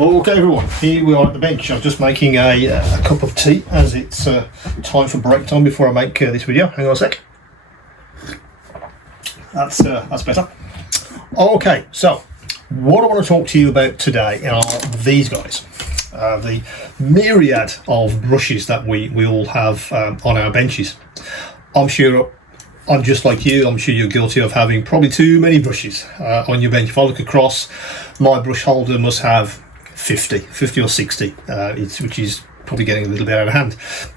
Okay everyone, here we are at the bench. I'm just making a cup of tea as it's time for break time before I make this video. Hang on a sec. That's better. Okay, so what I want to talk to you about today are these guys. The myriad of brushes that we all have on our benches. I'm sure I'm just like you. I'm sure you're guilty of having probably too many brushes on your bench. If I look across, my brush holder must have 50 or 60, which is probably getting a little bit out of hand.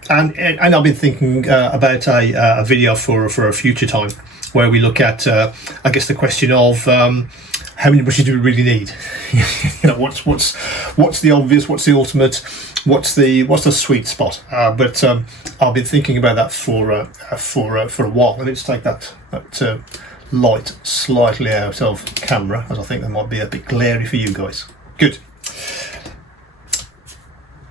And I've been thinking about a video for a future time where we look at, I guess, the question of how many brushes do we really need? You know, what's the obvious, what's the ultimate, what's the sweet spot? But I've been thinking about that for a while. Let's take that light slightly out of camera, as I think that might be a bit glary for you guys. Good.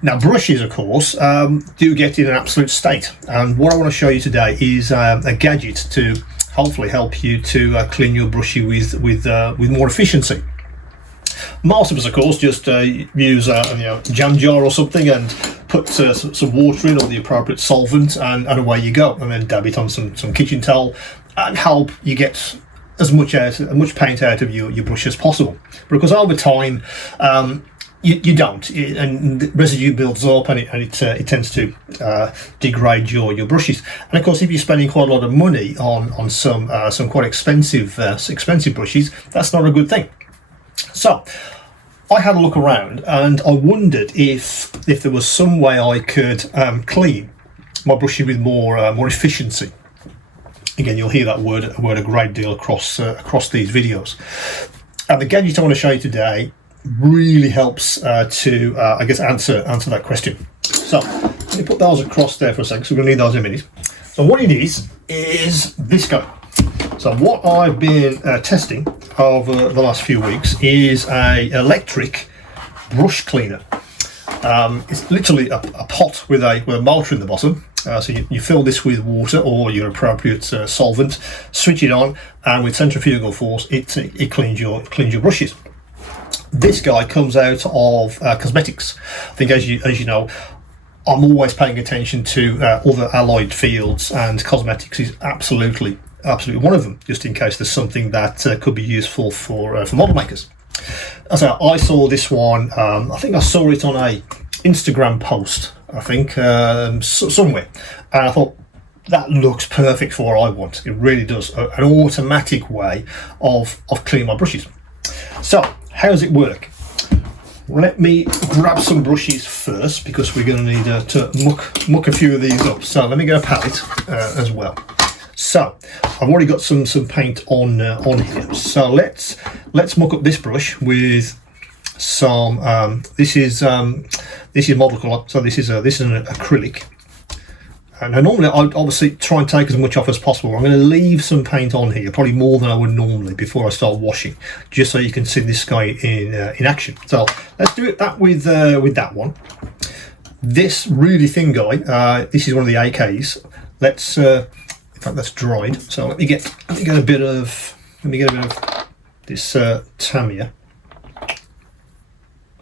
Now brushes, of course, do get in an absolute state, and what I want to show you today is a gadget to hopefully help you to clean your brushes with more efficiency. Most of us, of course, just use a jam jar or something and put some water in or the appropriate solvent, and away you go, and then dab it on some kitchen towel and help you get as much paint out of your brush as possible. Because over time, you don't, and the residue builds up, and it tends to degrade your brushes. And of course, if you're spending quite a lot of money on some quite expensive brushes, that's not a good thing. So I had a look around, and I wondered if there was some way I could clean my brushes with more efficiency. Again, you'll hear that word a great deal across these videos. And the gadget I want to show you today really helps to I guess answer that question. So let me put those across there for a second, so we're going to need those in a minute. So what it is this guy. So what I've been testing over the last few weeks is a electric brush cleaner. It's literally a pot with a motor in the bottom. So you fill this with water or your appropriate solvent, switch it on, and with centrifugal force it cleans your brushes. This guy comes out of cosmetics. I think, as you know, I'm always paying attention to other allied fields, and cosmetics is absolutely one of them, just in case there's something that could be useful for model makers. So I saw this one, I think I saw it on a Instagram post, I think, somewhere, and I thought, that looks perfect for what I want. It really does. An automatic way of cleaning my brushes. So how does it work? Let me grab some brushes first, because we're going to need to muck a few of these up. So let me get a palette as well. So I've already got some paint on here. So let's muck up this brush with some. This is model colour. So this is an acrylic. And normally I'd obviously try and take as much off as possible. I'm going to leave some paint on here, probably more than I would normally, before I start washing, just so you can see this guy in action. So let's do that with that one. This really thin guy, this is one of the AKs. In fact, that's dried. So let me get a bit of this Tamiya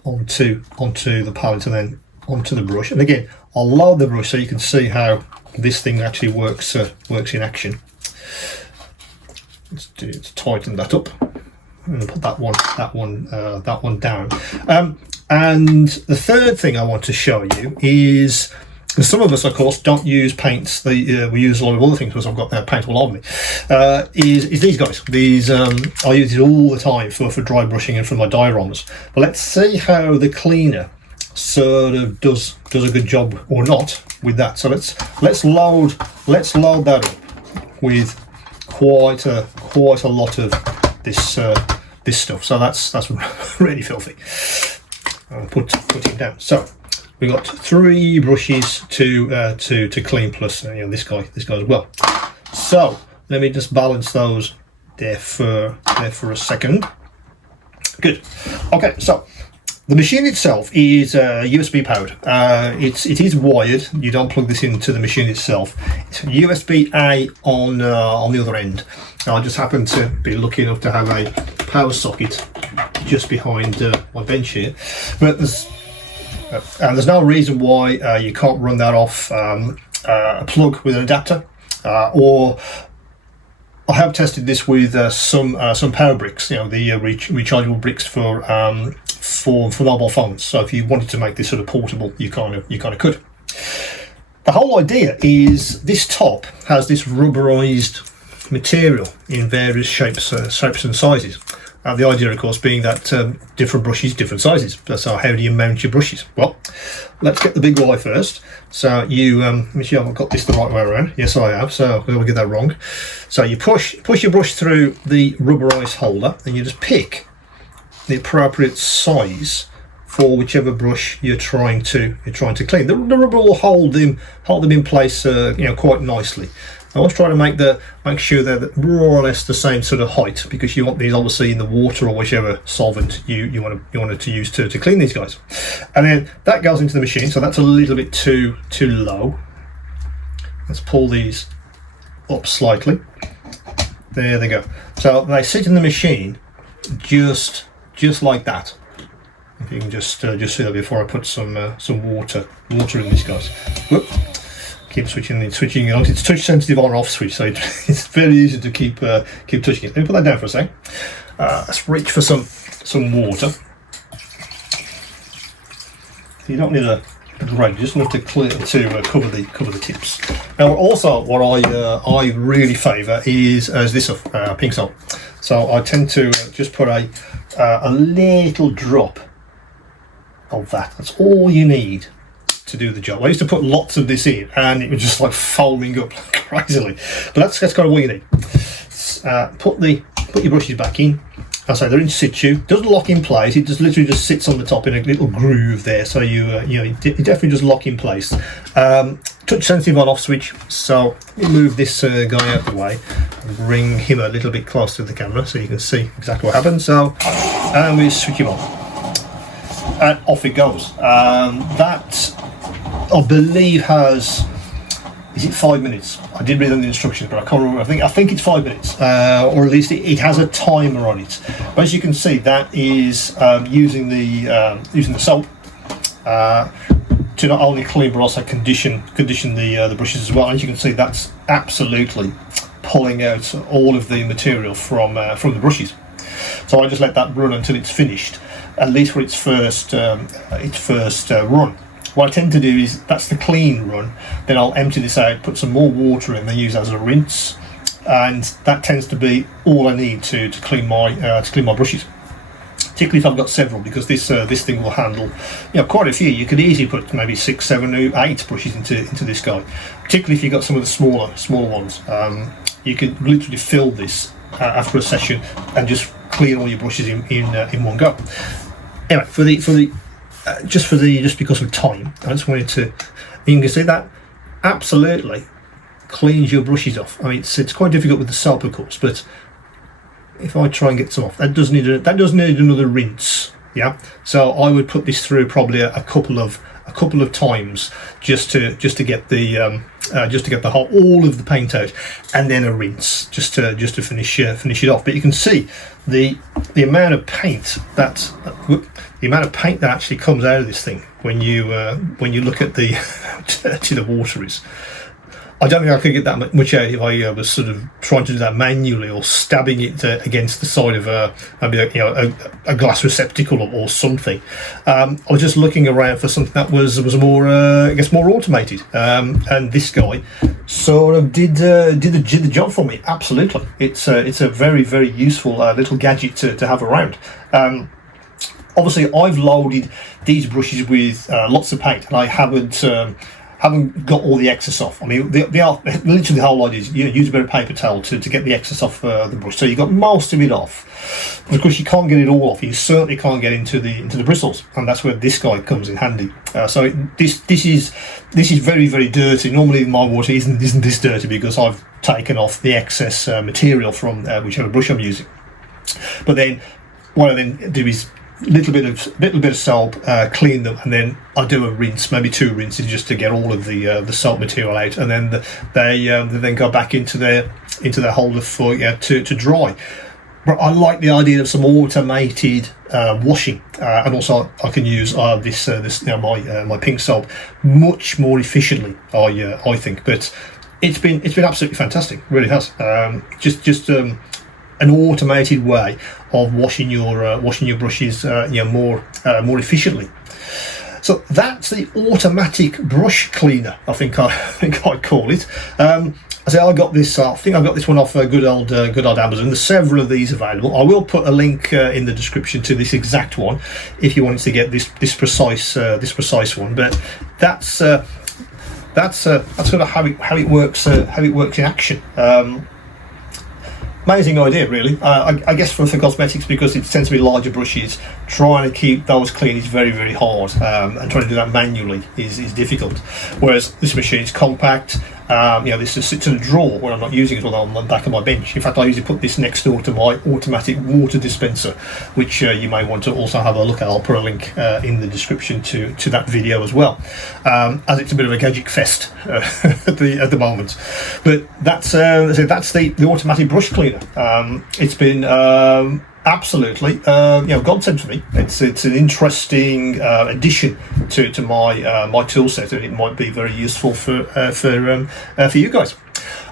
onto the palette and then onto the brush. And again, I'll lower the brush so you can see how this thing actually works in action. Let's tighten that up. I'm going to put that one down. And the third thing I want to show you is, some of us, of course, don't use paints. We use a lot of other things because I've got that paint all on me. Is these guys? These I use it all the time for dry brushing and for my dioramas. But let's see how the cleaner sort of does a good job or not with that. So let's load that up with quite a lot of this stuff. So that's really filthy. I'll put it down. So we've got 3 brushes to clean, plus this guy as well. So let me just balance those there for a second. Good. Okay, so the machine itself is USB powered. It is wired. You don't plug this into the machine itself. It's USB-A on the other end. I just happen to be lucky enough to have a power socket just behind my bench here, but there's no reason why you can't run that off a plug with an adapter, or I have tested this with some power bricks, the rechargeable bricks for mobile phones. So if you wanted to make this sort of portable, you kind of could. The whole idea is this top has this rubberized material in various shapes and sizes. The idea, of course, being that different brushes, different sizes. So how do you mount your brushes? Well, let's get the big Y first. So you, let me see if I've got this the right way around. Yes, I have. So I don't get that wrong. So you push your brush through the rubberized holder, and you just pick the appropriate size for whichever brush you're trying to clean. The rubber will hold them in place, quite nicely. I always try to make sure they're more or less the same sort of height, because you want these obviously in the water or whichever solvent you wanted to use to clean these guys. And then that goes into the machine, so that's a little bit too low. Let's pull these up slightly. There they go. So they sit in the machine just like that. If you can just see that before I put some water in these guys. Whoop. Keep switching it on. It's touch sensitive on or off switch, so it's very easy to keep touching it. Let me put that down for a sec. Let's reach for some water. You don't need a grate, you just need to cover the tips. Now, also what I really favour is this pink salt. So I tend to just put a little drop of that. That's all you need to do the job. I used to put lots of this in, and it was just like foaming up crazily. But that's kind of what you need. Put your brushes back in. I say they're in situ. Doesn't lock in place. It just literally just sits on the top in a little groove there. So it definitely just lock in place. Touch sensitive on off switch. So move this guy out of the way and bring him a little bit closer to the camera so you can see exactly what happens. So, and we switch him on, and off it goes. That, I believe, is it 5 minutes? I did read on the instructions, but I can't remember. I think it's 5 minutes, or at least it has a timer on it. But as you can see, that is using the soap to not only clean but also condition the brushes as well. As you can see, that's absolutely pulling out all of the material from the brushes. So I just let that run until it's finished, at least for its first run. What I tend to do is, that's the clean run, then I'll empty this out, put some more water in, then use as a rinse, and that tends to be all I need to clean my brushes. Particularly if I've got several, because this thing will handle quite a few. You could easily put maybe 6, 7, 8 brushes into this guy. Particularly if you've got some of the smaller ones, you could literally fill this after a session and just clean all your brushes in one go. Anyway, just because of time, I just wanted to. You can see that absolutely cleans your brushes off. I mean, it's quite difficult with the soap, of course, but if I try and get some off, that does need another rinse. Yeah, so I would put this through probably a couple of times just to get the whole, all of the paint out, and then a rinse just to finish it off. But you can see the amount of paint that actually comes out of this thing when you look at how dirty the water is. I don't think I could get that much out if I was sort of trying to do that manually, or stabbing it against the side of maybe a glass receptacle or something. I was just looking around for something that was more more automated, and this guy sort of did the job for me. Absolutely, it's a very, very useful little gadget to have around. Obviously, I've loaded these brushes with lots of paint, and I haven't got all the excess off. I mean, they are literally, the whole idea is use a bit of paper towel to get the excess off the brush. So you got most of it off. But of course, you can't get it all off. You certainly can't get into the bristles, and that's where this guy comes in handy. So this is very, very dirty. Normally, my water isn't this dirty because I've taken off the excess material from whichever brush I'm using. But then what I then do is little bit of soap, clean them, and then I do a rinse, maybe 2 rinses, just to get all of the soap material out, and then they then go back into their holder for to dry. but I like the idea of some automated washing, and also I can use this my pink soap much more efficiently. I think, but it's been absolutely fantastic. It really has. Just an automated way of washing your brushes, more efficiently. So that's the automatic brush cleaner. I think I'd call it. I say I got this. I think I got this one off good old Amazon. There's several of these available. I will put a link in the description to this exact one if you wanted to get this precise one. But that's sort of how it works in action. Amazing idea, really. I guess for cosmetics, because it tends to be larger brushes, trying to keep those clean is very, very hard, and trying to do that manually is difficult. Whereas this machine is compact. This just sits in a drawer when I'm not using it, although on the back of my bench. In fact, I usually put this next door to my automatic water dispenser, which you may want to also have a look at. I'll put a link in the description to that video as well, as it's a bit of a gadget fest at the moment. But that's the automatic brush cleaner. It's been absolutely godsend for me. It's an interesting addition to my tool set, and it might be very useful for you guys.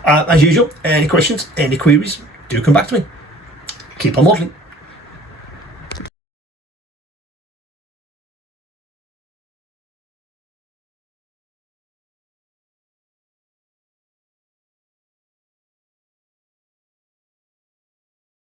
As usual, any questions, any queries, do come back to me. Keep on modeling.